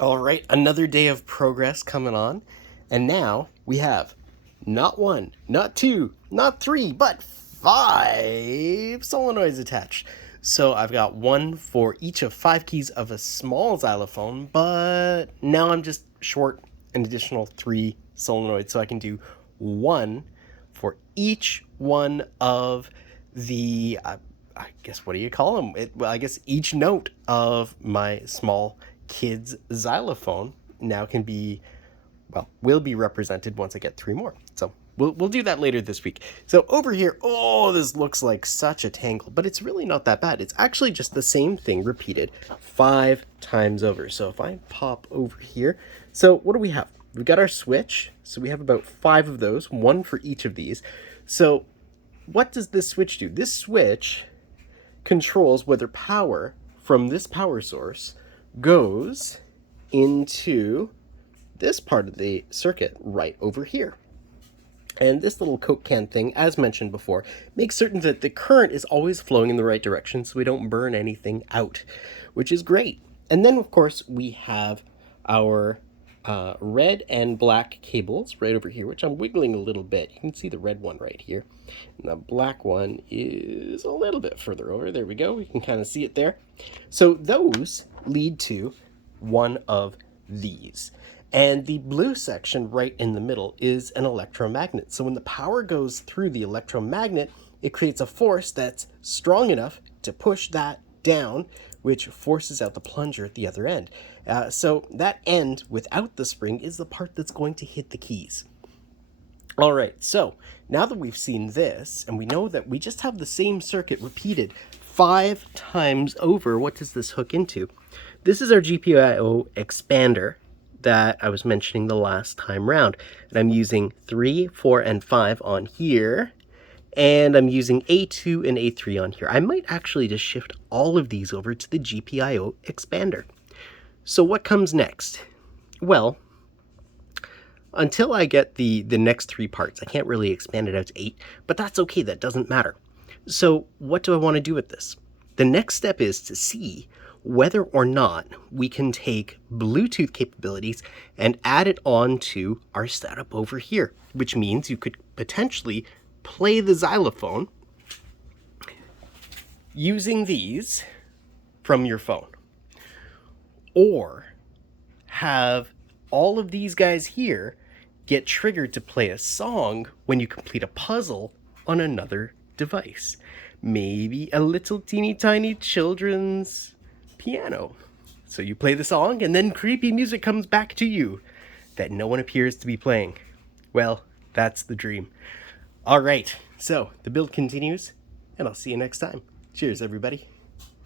All right, another day of progress coming on. And now we have not one, not two, not three, but five solenoids attached. So I've got one for each of 5 keys of a small xylophone, but now I'm just short an additional 3 solenoids. So I can do one for each one of the, I guess, what do you call them? Well, I guess each note of my small kid's xylophone now can be, well, will be represented once I get 3 more. So we'll do that later this week. So over here, oh, this looks like such a tangle, but it's really not that bad. It's actually just the same thing repeated 5 times over. So if I pop over here, so what do we have? We've got our switch. So we have about 5 of those, one for each of these. So what does this switch do? This switch controls whether power from this power source goes into this part of the circuit right over here. And this little Coke can thing, as mentioned before, makes certain that the current is always flowing in the right direction so we don't burn anything out, which is great. And then, of course, we have our red and black cables right over here, which I'm wiggling a little bit. You can see the red one right here. And the black one is a little bit further over. There we go. We can kind of see it there. So those lead to one of these. And the blue section right in the middle is an electromagnet. So when the power goes through the electromagnet, it creates a force that's strong enough to push that down, which forces out the plunger at the other end. So that end without the spring is the part that's going to hit the keys. All right, so now that we've seen this, and we know that we just have the same circuit repeated 5 times over, what does this hook into? This is our GPIO expander that I was mentioning the last time round. And I'm using 3, 4, and 5 on here. And I'm using A2 and A3 on here. I might actually just shift all of these over to the GPIO expander. So what comes next? Well, until I get the next 3 parts, I can't really expand it out to 8, but that's okay, that doesn't matter. So what do I want to do with this? The next step is to see whether or not we can take Bluetooth capabilities and add it on to our setup over here, which means you could potentially play the xylophone using these from your phone, or have all of these guys here get triggered to play a song when you complete a puzzle on another device. Maybe a little teeny tiny children's piano. So you play the song and then creepy music comes back to you that no one appears to be playing. Well, that's the dream. All right, so the build continues, and I'll see you next time. Cheers, everybody.